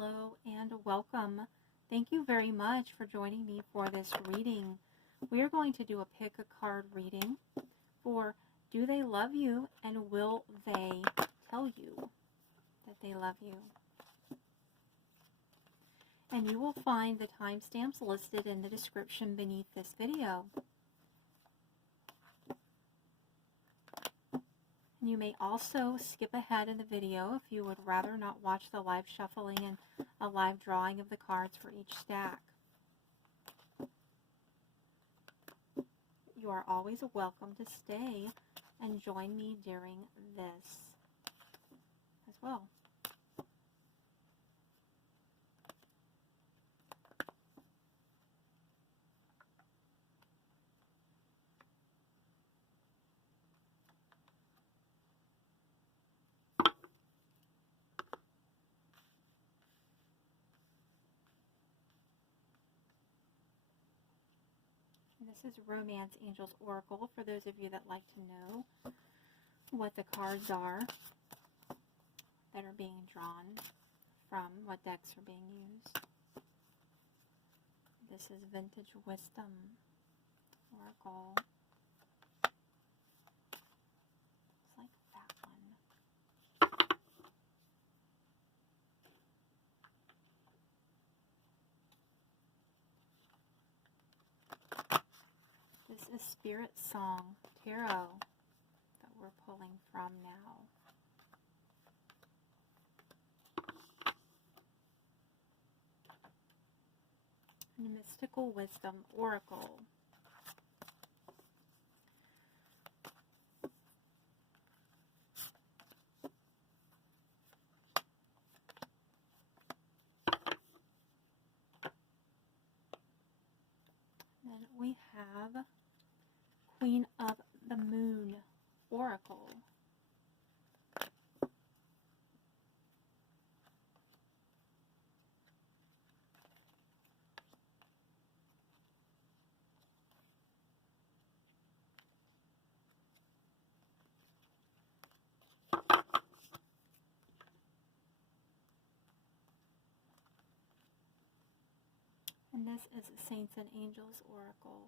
Hello and welcome. Thank you very much for joining me for this reading. We are going to do a pick a card reading for Do They Love You and Will They Tell You that they love you? And you will find the timestamps listed in the description beneath this video. And you may also skip ahead in the video if you would rather not watch the live shuffling and a live drawing of the cards for each stack. You are always welcome to stay and join me during this as well. This is Romance Angels Oracle for those of you that like to know what the cards are that are being drawn from, what decks are being used. This is Vintage Wisdom Oracle. It's like that one. This is Spirit Song Tarot that we're pulling from now. And Mystical Wisdom Oracle. Then we have Queen of the Moon Oracle. And this is Saints and Angels Oracle.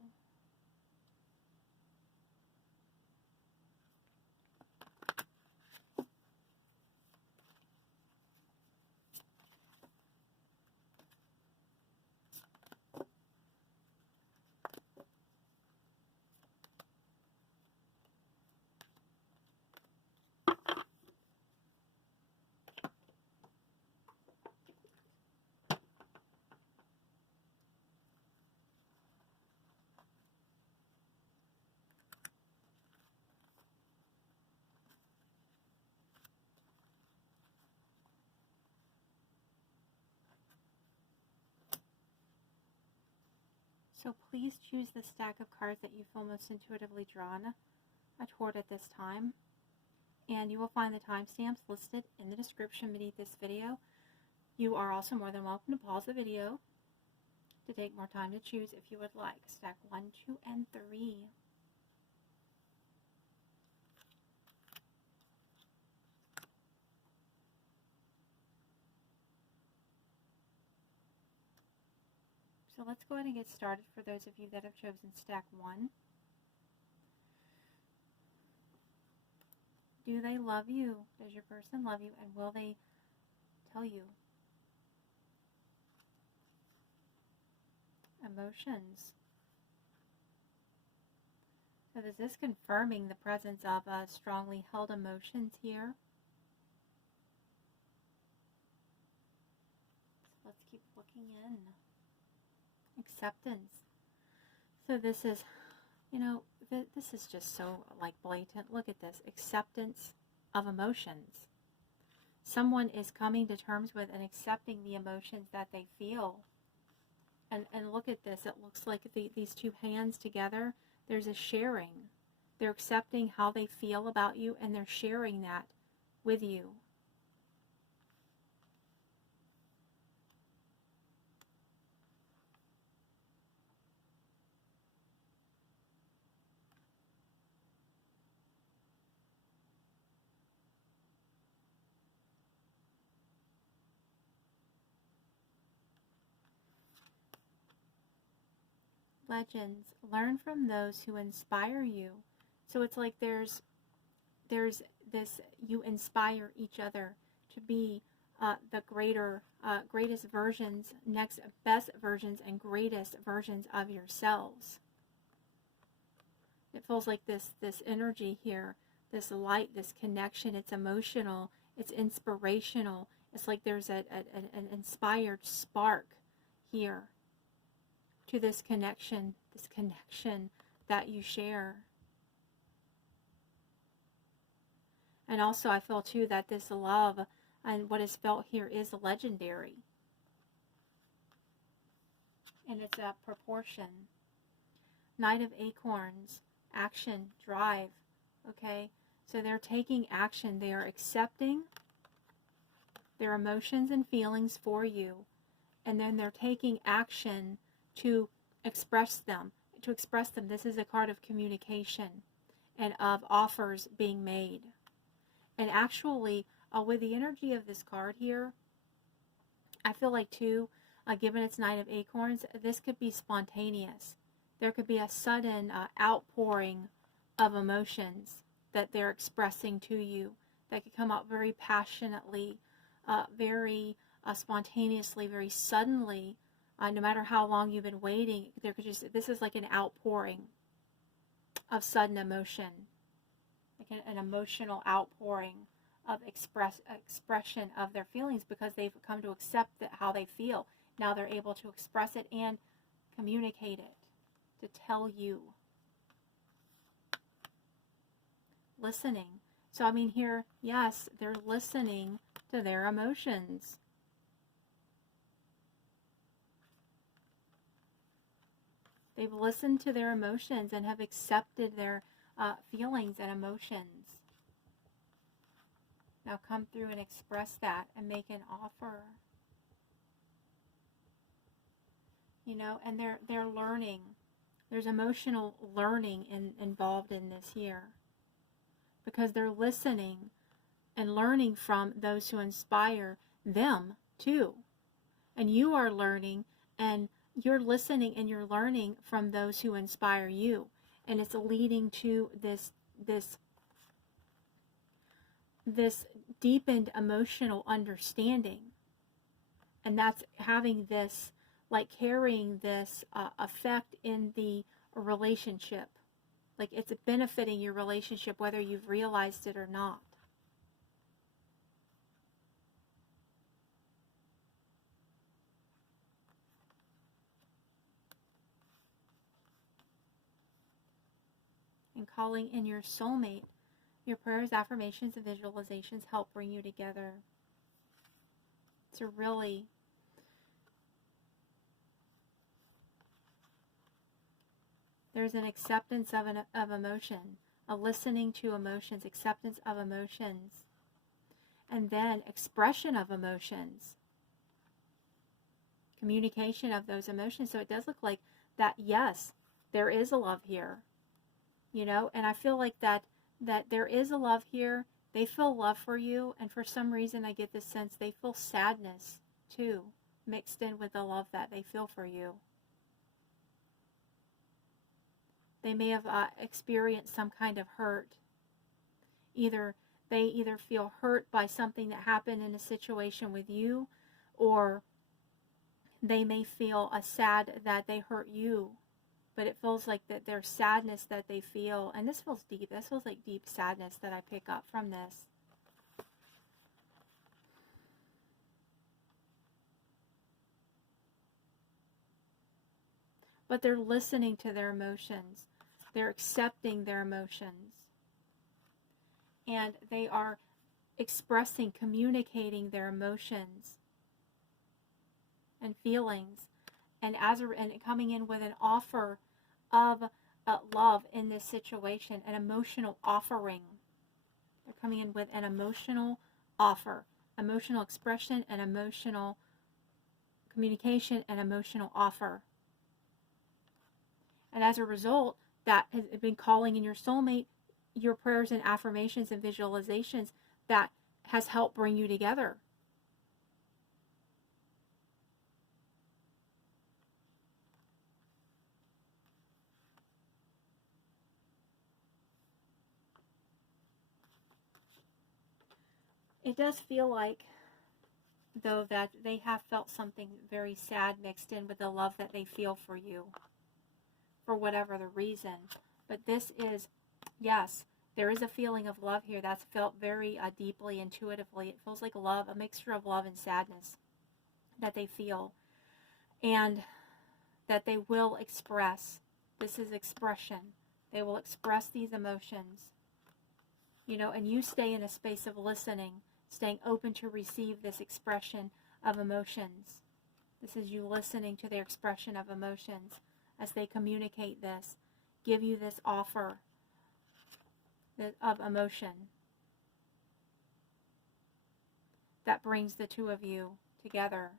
So please choose the stack of cards that you feel most intuitively drawn toward at this time. And you will find the timestamps listed in the description beneath this video. You are also more than welcome to pause the video to take more time to choose if you would like. Stack 1, 2, and 3. So let's go ahead and get started for those of you that have chosen stack 1. Do they love you? Does your person love you? And will they tell you? Emotions. So is this confirming the presence of strongly held emotions here? So let's keep looking in. Acceptance. So this is, this is just so like blatant. Look at this. Acceptance of emotions. Someone is coming to terms with and accepting the emotions that they feel. And look at this. It looks like these two hands together, there's a sharing. They're accepting how they feel about you and they're sharing that with you. legends. Learn from those who inspire you. So it's like there's this, you inspire each other to be the greatest versions, next best versions, and greatest versions of yourselves. It feels like this energy here, this light, this connection. It's emotional, it's inspirational. It's like there's an inspired spark here to this connection that you share. And also I feel too that this love and what is felt here is legendary. And it's a proportion. Knight of Acorns, action, drive. Okay? So they're taking action. They are accepting their emotions and feelings for you. And then they're taking action to express them. This is a card of communication and of offers being made. And actually, with the energy of this card here, I feel like too, given its Knight of Acorns, this could be spontaneous. There could be a sudden outpouring of emotions that they're expressing to you that could come out very passionately, very spontaneously, very suddenly. No matter how long you've been waiting, this is like an outpouring of sudden emotion. Like an emotional outpouring of expression of their feelings, because they've come to accept how they feel. Now they're able to express it and communicate it, to tell you. Listening. So I mean here, yes, they're listening to their emotions. They've listened to their emotions and have accepted their feelings and emotions. Now come through and express that and make an offer. You know, and they're learning. There's emotional learning involved in this here. Because they're listening and learning from those who inspire them too. And you are learning, and you're listening and you're learning from those who inspire you. And it's leading to this deepened emotional understanding. And that's having this, like carrying this effect in the relationship. Like it's benefiting your relationship whether you've realized it or not. And calling in your soulmate. Your prayers, affirmations, and visualizations help bring you together. To really there's an acceptance of emotion, a listening to emotions, acceptance of emotions, and then expression of emotions, communication of those emotions. So it does look like that, yes, there is a love here, you know, and I feel like that there is a love here. They feel love for you, and for some reason I get this sense they feel sadness too, mixed in with the love that they feel for you. They may have experienced some kind of hurt. They either feel hurt by something that happened in a situation with you, or they may feel sad that they hurt you. But it feels like that there's sadness that they feel, and this feels deep. This feels like deep sadness that I pick up from this. But they're listening to their emotions. They're accepting their emotions. And they are expressing, communicating their emotions and feelings. And coming in with an offer of love in this situation, an emotional offering. They're coming in with an emotional offer, emotional expression, and emotional communication, and emotional offer. And as a result, that has been calling in your soulmate, your prayers and affirmations and visualizations, that has helped bring you together. It does feel like, though, that they have felt something very sad mixed in with the love that they feel for you, for whatever the reason. But this is, yes, there is a feeling of love here that's felt very deeply, intuitively. It feels like love, a mixture of love and sadness that they feel, and that they will express. This is expression. They will express these emotions, you know, and you stay in a space of listening, staying open to receive this expression of emotions. This is you listening to their expression of emotions as they communicate this, give you this offer of emotion that brings the two of you together.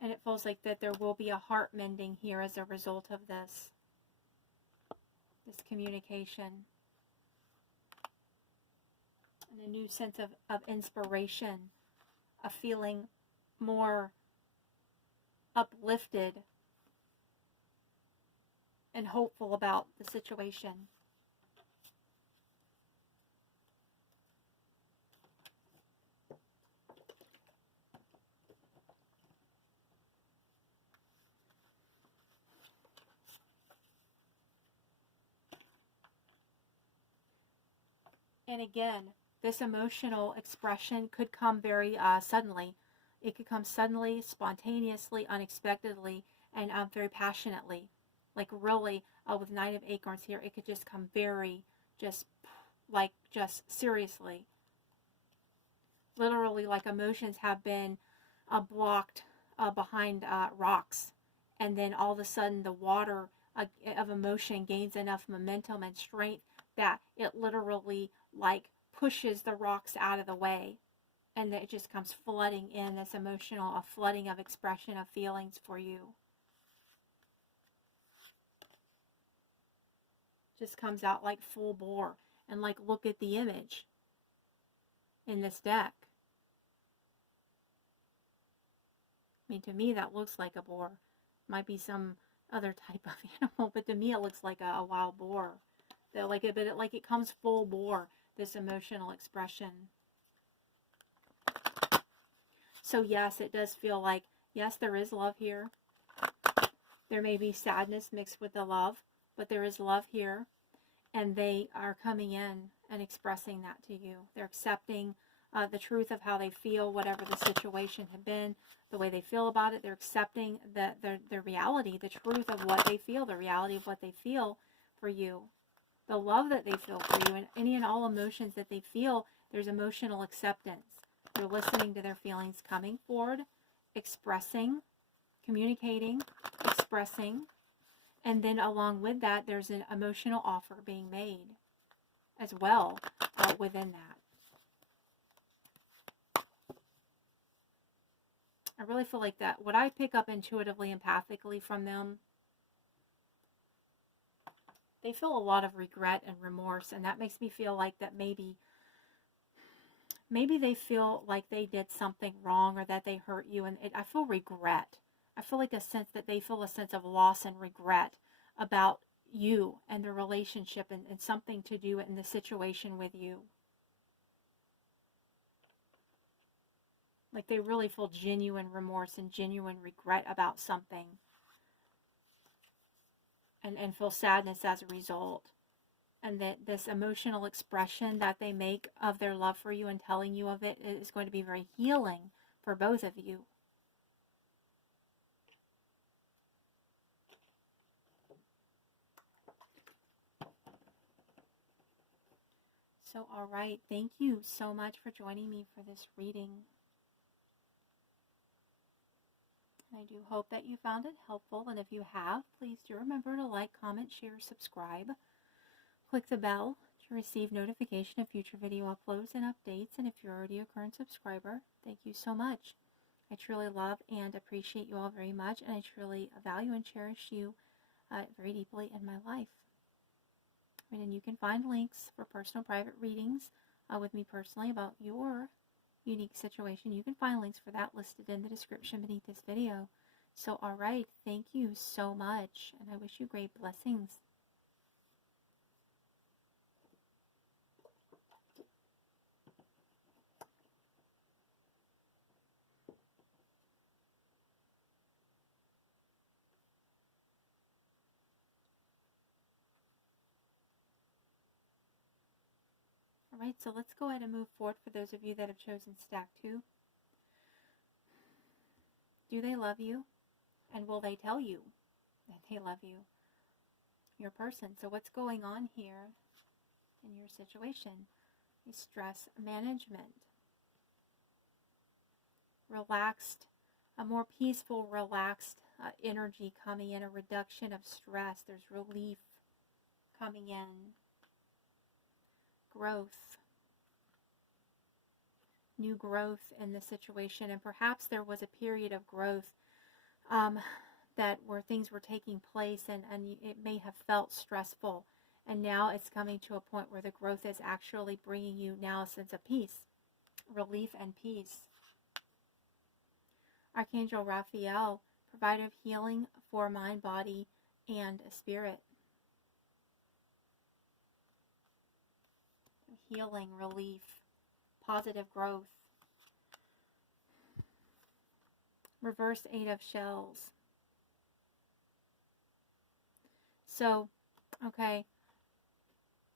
And it feels like that there will be a heart mending here as a result of this communication. And a new sense of inspiration, a feeling more uplifted and hopeful about the situation. And again, this emotional expression could come very suddenly. It could come suddenly, spontaneously, unexpectedly, and very passionately. Like really, with Nine of Acorns here, it could just come very, just seriously. Literally, like emotions have been blocked behind rocks. And then all of a sudden, the water of emotion gains enough momentum and strength that it literally like pushes the rocks out of the way, and that it just comes flooding in, this emotional, a flooding of expression of feelings for you. Just comes out like full bore. And like, look at the image in this deck. I mean, to me that looks like a boar. Might be some other type of animal, but to me it looks like a wild boar. But it comes full bore, this emotional expression. So yes, it does feel like, yes, there is love here. There may be sadness mixed with the love, but there is love here. And they are coming in and expressing that to you. They're accepting the truth of how they feel, whatever the situation had been, the way they feel about it. They're accepting the reality, the truth of what they feel, the reality of what they feel for you. The love that they feel for you, and any and all emotions that they feel, there's emotional acceptance. They're listening to their feelings, coming forward, expressing, communicating, expressing, and then along with that, there's an emotional offer being made as well within that. I really feel like that. What I pick up intuitively, empathically from them, they feel a lot of regret and remorse, and that makes me feel like that maybe they feel like they did something wrong or that they hurt you, and I feel regret. I feel like they feel a sense of loss and regret about you and the relationship and something to do in the situation with you. Like they really feel genuine remorse and genuine regret about something, and feel sadness as a result. And that this emotional expression that they make of their love for you and telling you of it is going to be very healing for both of you. So, all right, thank you so much for joining me for this reading. I do hope that you found it helpful, and if you have, please do remember to like, comment, share, subscribe. Click the bell to receive notification of future video uploads and updates, and if you're already a current subscriber, thank you so much. I truly love and appreciate you all very much, and I truly value and cherish you very deeply in my life. And you can find links for personal private readings with me personally about your unique situation. You can find links for that listed in the description beneath this video. So, all right, thank you so much, and I wish you great blessings. right, so let's go ahead and move forward for those of you that have chosen stack 2. Do they love you? And will they tell you that they love you? Your person. So what's going on here in your situation is stress management. Relaxed, a more peaceful, relaxed energy coming in, a reduction of stress. There's relief coming in. Growth. New growth in the situation. And perhaps there was a period of growth that where things were taking place and it may have felt stressful. And now it's coming to a point where the growth is actually bringing you now a sense of peace, relief and peace. Archangel Raphael, provider of healing for mind, body, and spirit. Healing, relief, positive growth. Reverse 8 of shells. So, okay,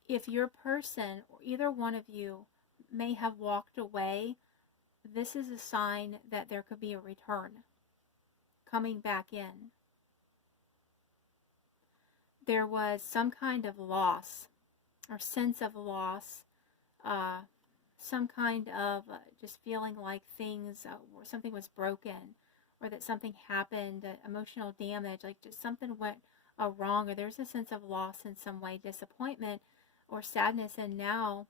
if your person, or either one of you, may have walked away, this is a sign that there could be a return coming back in. There was some kind of loss or sense of loss, some kind of just feeling like things, something was broken, or that something happened, emotional damage, like just something went wrong, or there's a sense of loss in some way, disappointment or sadness. And now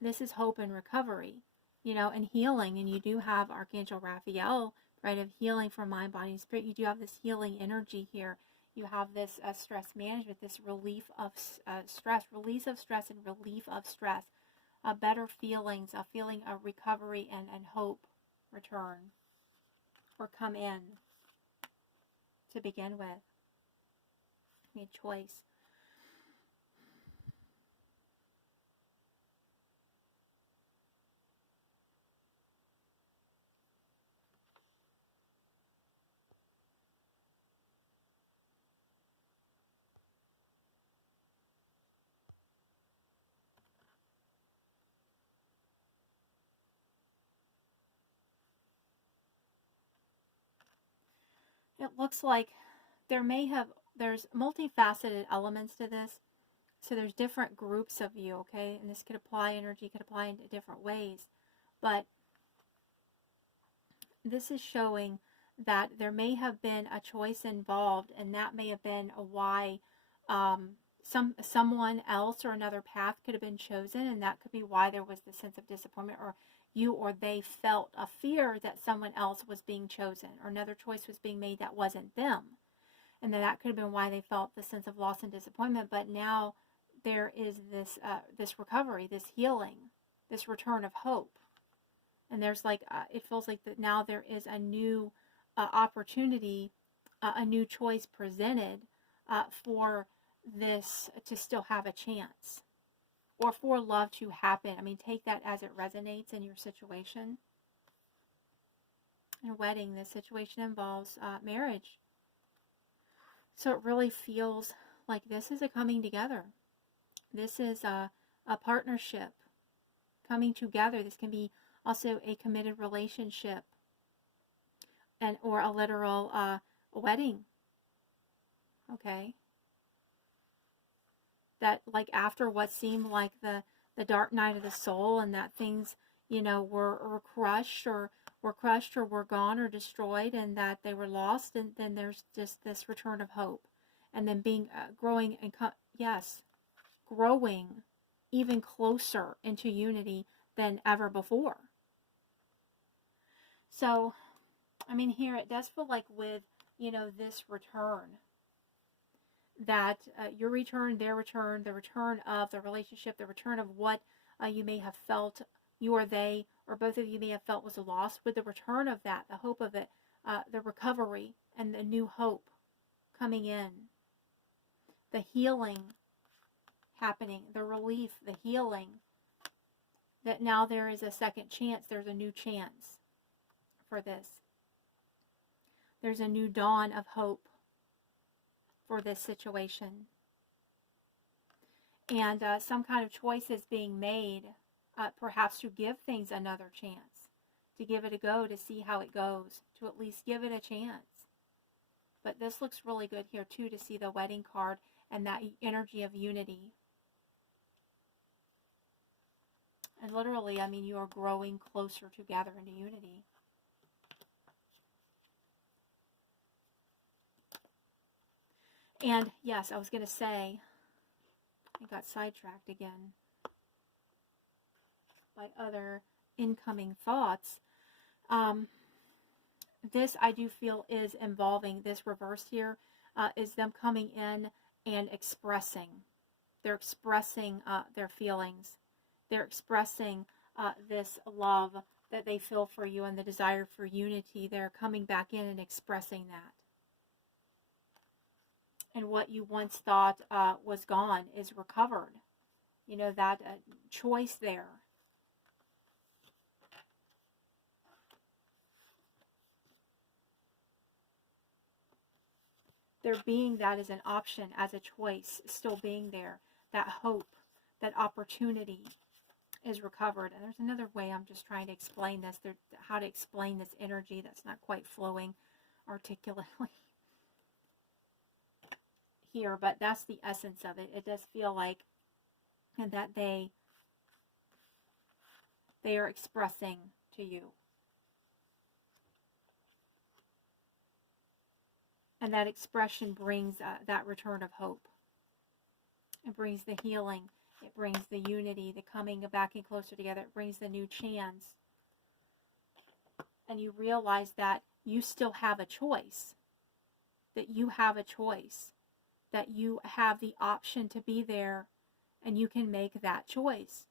this is hope and recovery, you know, and healing. And you do have Archangel Raphael, right, of healing for mind, body, and spirit. You do have this healing energy here. You have this stress management, this relief of stress, release of stress and relief of stress, better feelings, a feeling of recovery and hope return or come in to begin with. Need choice. It looks like there's multifaceted elements to this. So there's different groups of you, okay? And this could apply, energy could apply in different ways. But this is showing that there may have been a choice involved, and that may have been why someone else or another path could have been chosen, and that could be why there was the sense of disappointment, or you or they felt a fear that someone else was being chosen, or another choice was being made that wasn't them. And then that could have been why they felt the sense of loss and disappointment. But now there is this recovery, this healing, this return of hope. And there's like, it feels like that now there is a new opportunity, a new choice presented for this to still have a chance, or for love to happen. I mean, take that as it resonates in your situation. In a wedding, this situation involves marriage. So it really feels like this is a coming together. This is a partnership coming together. This can be also a committed relationship, and or a literal wedding. Okay. That, like, after what seemed like the dark night of the soul, and that things, you know, were crushed or were gone or destroyed, and that they were lost, and then there's just this return of hope, and then being growing and growing even closer into unity than ever before. So, I mean, here it does feel like with, you know, this return, that your return, their return, the return of the relationship, the return of what you may have felt, you or they, or both of you may have felt was lost, with the return of that, the hope of it, the recovery and the new hope coming in, the healing happening, the relief, the healing, that now there is a second chance, there's a new chance for this. There's a new dawn of hope for this situation. And some kind of choice is being made perhaps to give things another chance, to give it a go, to see how it goes, to at least give it a chance. But this looks really good here too, to see the wedding card and that energy of unity. And literally, I mean, you are growing closer together into unity. And yes, I was going to say, I got sidetracked again by other incoming thoughts. This I do feel is involving, this reverse here, is them coming in and expressing. They're expressing their feelings. They're expressing this love that they feel for you and the desire for unity. They're coming back in and expressing that. And what you once thought was gone is recovered. You know, that choice there. There being that as an option, as a choice, still being there. That hope, that opportunity is recovered. And there's another way I'm just trying to explain this, how to explain this energy that's not quite flowing articulately here, but that's the essence of it. It does feel like and that they are expressing to you. And that expression brings that return of hope. It brings the healing. It brings the unity, the coming back and closer together. It brings the new chance. And you realize that you still have a choice. That you have a choice. That you have the option to be there and you can make that choice.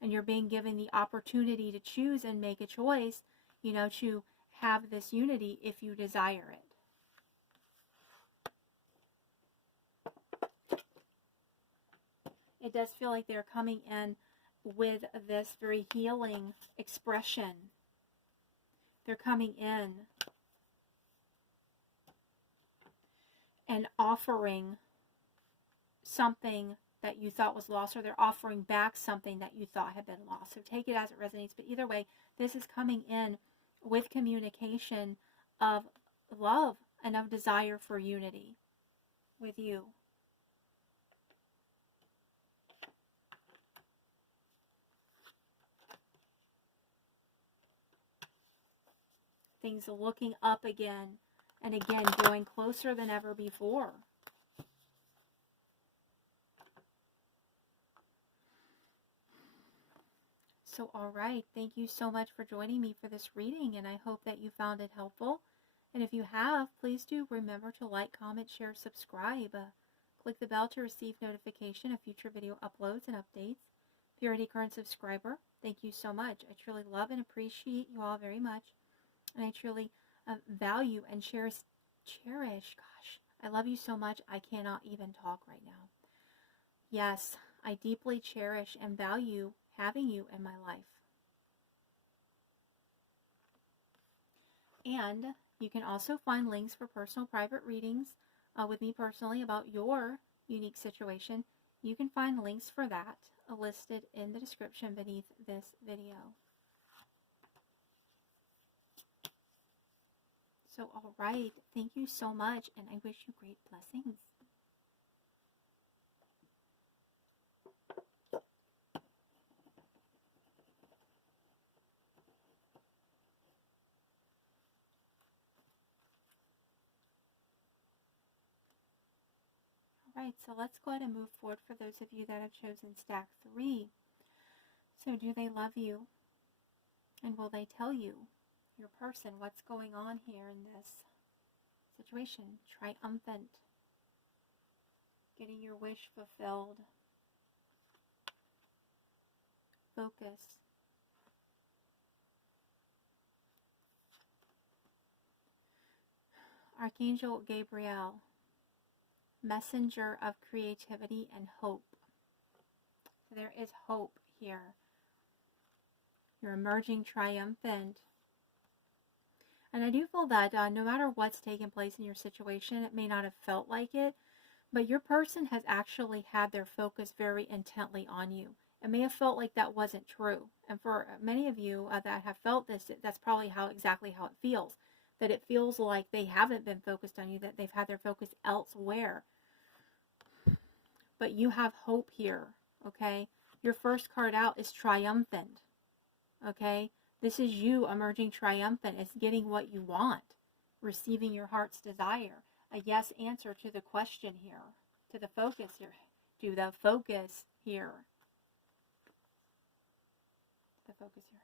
And you're being given the opportunity to choose and make a choice, you know, to have this unity if you desire it. It does feel like they're coming in with this very healing expression. They're coming in and offering something that you thought was lost, or they're offering back something that you thought had been lost. So take it as it resonates. But either way, this is coming in with communication of love and of desire for unity with you. Things looking up again and again, growing closer than ever before. So, all right, thank you so much for joining me for this reading, and I hope that you found it helpful. And if you have, please do remember to like, comment, share, subscribe. Click the bell to receive notification of future video uploads and updates. If you're already a current subscriber, thank you so much. I truly love and appreciate you all very much. And I truly value and cherish. Gosh, I love you so much, I cannot even talk right now. Yes, I deeply cherish and value having you in my life. And you can also find links for personal private readings with me personally about your unique situation. You can find links for that listed in the description beneath this video. So, all right, thank you so much, and I wish you great blessings. All right, so let's go ahead and move forward for those of you that have chosen stack 3. So, do they love you? And will they tell you, your person, what's going on here in this situation? Triumphant. Getting your wish fulfilled. Focus. Archangel Gabriel. Messenger of creativity and hope. There is hope here. You're emerging triumphant. And I do feel that no matter what's taken place in your situation, it may not have felt like it, but your person has actually had their focus very intently on you. It may have felt like that wasn't true. And for many of you that have felt this, that's probably exactly how it feels. That it feels like they haven't been focused on you, that they've had their focus elsewhere. But you have hope here, okay? Your first card out is triumphant, okay? This is you emerging triumphant. It's getting what you want, receiving your heart's desire. A yes answer to the question here, to the focus here, to the focus here. The focus here.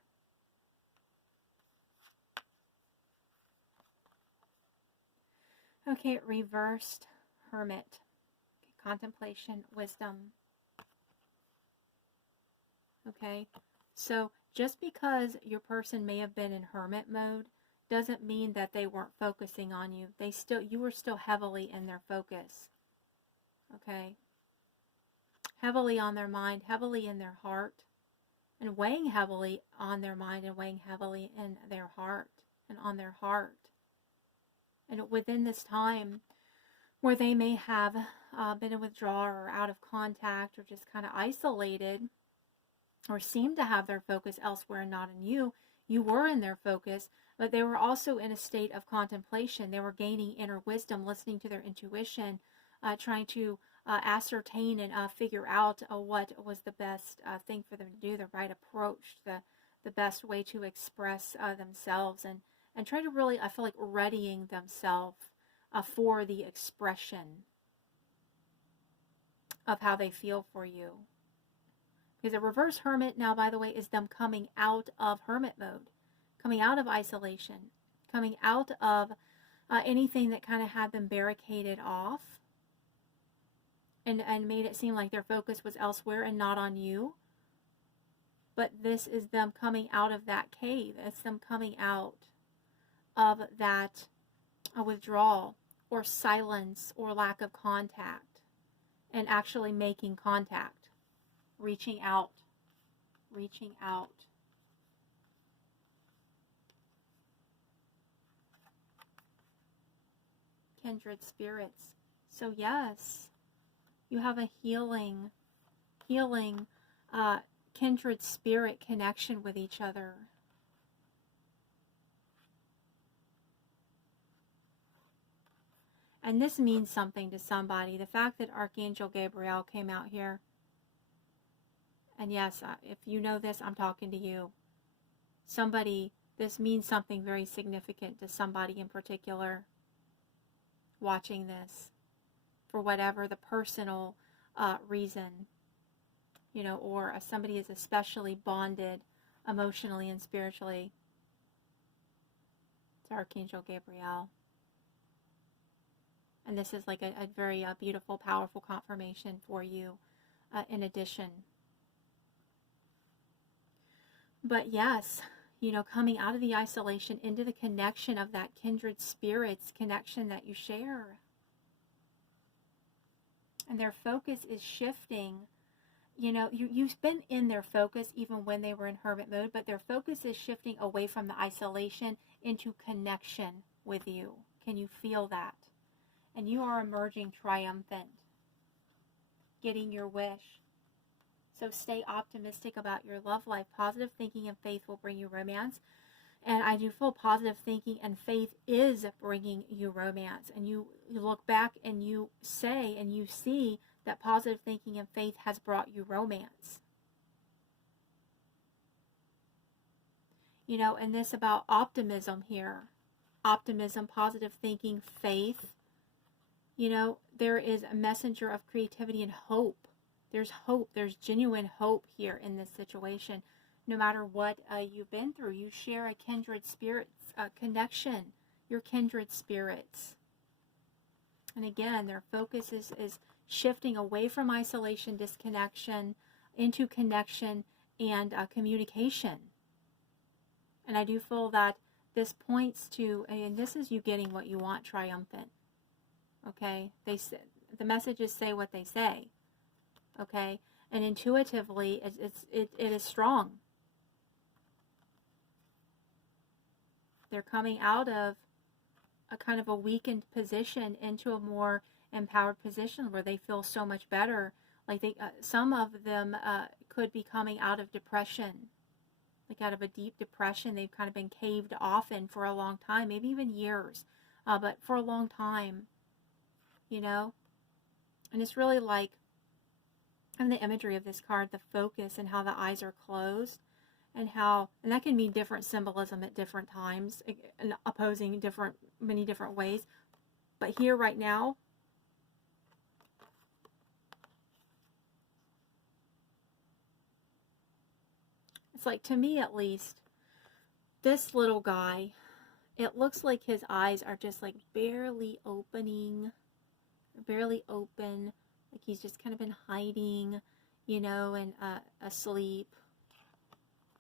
Okay, reversed hermit. Okay, contemplation, wisdom. Okay, so just because your person may have been in hermit mode doesn't mean that they weren't focusing on you. You were still heavily in their focus. Okay, heavily on their mind, heavily in their heart, and weighing heavily on their mind and weighing heavily in their heart and on their heart. And within this time where they may have been in withdrawal or out of contact or just kind of isolated or seemed to have their focus elsewhere and not in you, you were in their focus, but they were also in a state of contemplation. They were gaining inner wisdom, listening to their intuition, trying to ascertain and figure out what was the best thing for them to do, the right approach, the best way to express themselves, and try to really, I feel like, readying themselves for the expression of how they feel for you. Because a reverse hermit now, by the way, is them coming out of hermit mode, coming out of isolation, coming out of anything that kind of had them barricaded off and made it seem like their focus was elsewhere and not on you. But this is them coming out of that cave. It's them coming out of that withdrawal or silence or lack of contact and actually making contact, reaching out, reaching out. Kindred spirits. So yes, you have a healing, kindred spirit connection with each other. And this means something to somebody. The fact that Archangel Gabriel came out here. And yes, if you know this, I'm talking to you. Somebody, this means something very significant to somebody in particular watching this. For whatever the personal reason, or somebody is especially bonded emotionally and spiritually to Archangel Gabriel. And this is like a very beautiful, powerful confirmation for you in addition. But yes, coming out of the isolation into the connection of that kindred spirits connection that you share. And their focus is shifting. You've been in their focus even when they were in hermit mode, but their focus is shifting away from the isolation into connection with you. Can you feel that? And you are emerging triumphant, getting your wish. So stay optimistic about your love life. Positive thinking and faith will bring you romance. And I do feel positive thinking and faith is bringing you romance. And you look back and you say and you see that positive thinking and faith has brought you romance. And this about optimism here. Optimism, positive thinking, faith. There is a messenger of creativity and hope. There's hope. There's genuine hope here in this situation. No matter what you've been through, you share a kindred spirits connection. Your kindred spirits. And again, their focus is shifting away from isolation, disconnection, into connection and communication. And I do feel that this points to, and this is you getting what you want, triumphant. Okay, the messages say what they say. Okay, and intuitively, it is strong. They're coming out of a kind of a weakened position into a more empowered position where they feel so much better Like some of them could be coming out of depression, like out of a deep depression. They've kind of been caved off in for a long time, maybe even years, but for a long time, you know. And it's really like, and the imagery of this card, the focus and how the eyes are closed, and that can mean different symbolism at different times, and opposing many different ways. But here right now, it's like, to me at least, this little guy, it looks like his eyes are just like barely opening, barely open, like he's just kind of been hiding, you know, and asleep,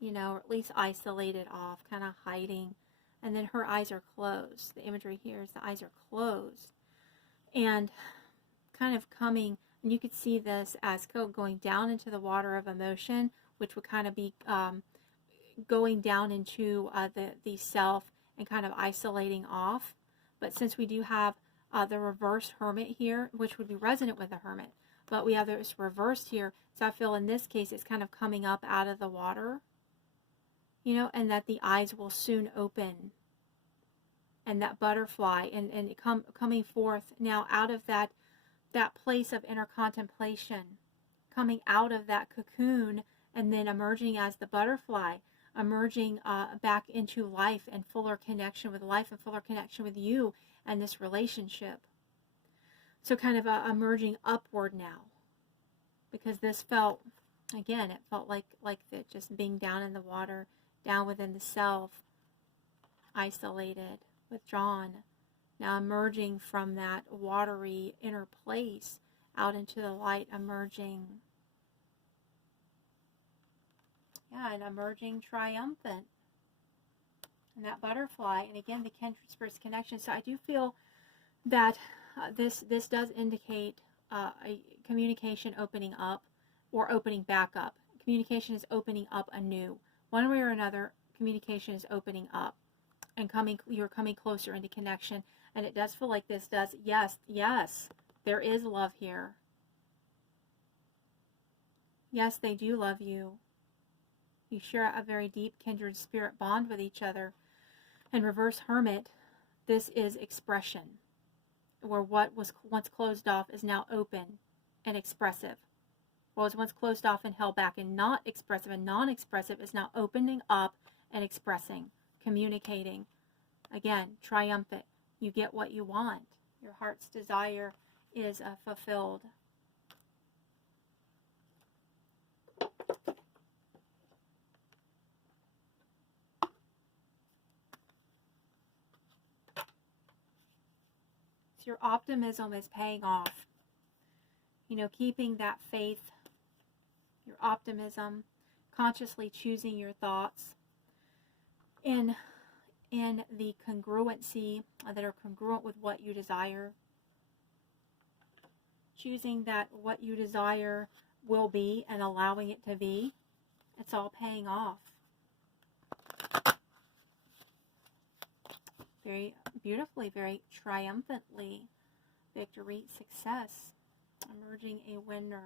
you know, or at least isolated off, kind of hiding. And then her eyes are closed. The imagery here is the eyes are closed. And kind of coming, and you could see this as going down into the water of emotion, which would kind of be going down into the self and kind of isolating off. But since we do have the reversed hermit here, which would be resonant with the hermit, but we have this reversed here, so I feel in this case it's kind of coming up out of the water, you know, and that the eyes will soon open, and that butterfly and coming forth now out of that place of inner contemplation, coming out of that cocoon, and then emerging as the butterfly, emerging back into life and fuller connection with life and fuller connection with you and this relationship. So kind of emerging upward now, because this felt, again, it felt like just being down in the water, down within the self, isolated, withdrawn. Now emerging from that watery inner place out into the light, emerging. Yeah, and emerging triumphant. And that butterfly, and again, the kindred spirits connection. So I do feel that this does indicate a communication opening up or opening back up. Communication is opening up anew. One way or another, communication is opening up and you're coming closer into connection. And it does feel like this does, yes, there is love here. Yes, they do love you. You share a very deep kindred spirit bond with each other. And reverse hermit, this is expression, where what was once closed off is now open and expressive. What was once closed off and held back and not expressive and non-expressive is now opening up and expressing, communicating. Again, triumphant. You get what you want. Your heart's desire is fulfilled. So your optimism is paying off. You know, keeping that faith, your optimism, consciously choosing your thoughts in the congruency that are congruent with what you desire. Choosing that what you desire will be and allowing it to be. It's all paying off. Very beautifully, very triumphantly. Victory, success. Emerging a winner.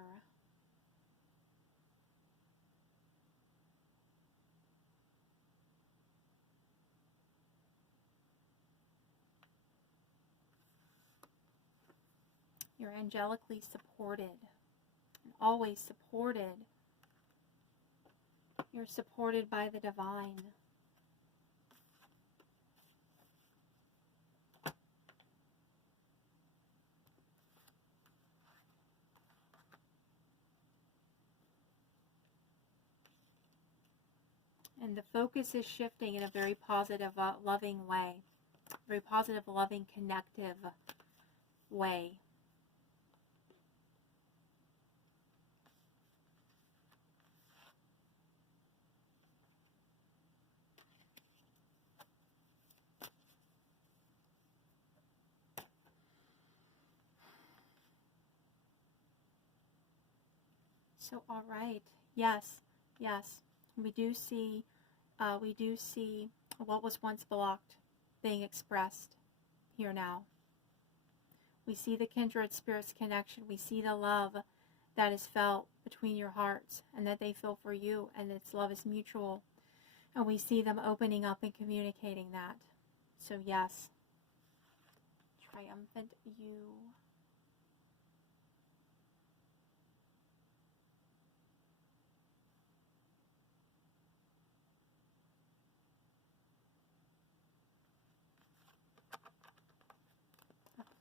You're angelically supported and always supported. You're supported by the divine. And the focus is shifting in a very positive, loving way. Very positive, loving, connective way. So, all right. Yes. We do see what was once blocked being expressed here now. We see the kindred spirits connection. We see the love that is felt between your hearts and that they feel for you, and its love is mutual. And we see them opening up and communicating that. So yes, triumphant you.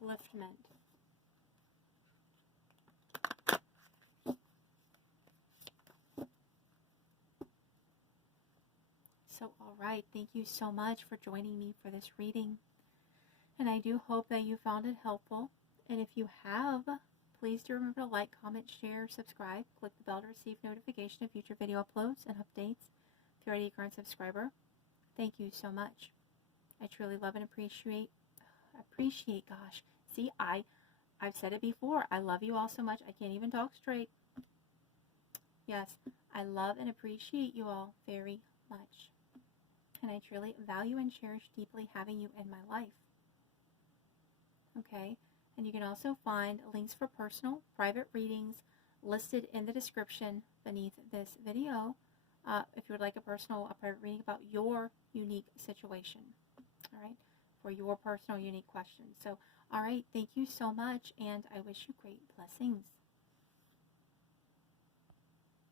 Upliftment. So, all right, thank you so much for joining me for this reading. And I do hope that you found it helpful. And if you have, please do remember to like, comment, share, subscribe. Click the bell to receive notification of future video uploads and updates. If you're already a current subscriber, thank you so much. I truly love and appreciate, gosh. See, I've said it before. I love you all so much. I can't even talk straight. Yes, I love and appreciate you all very much. And I truly value and cherish deeply having you in my life. Okay, and you can also find links for personal, private readings listed in the description beneath this video if you would like a private reading about your unique situation. All right, for your personal, unique questions. So, all right, thank you so much, and I wish you great blessings.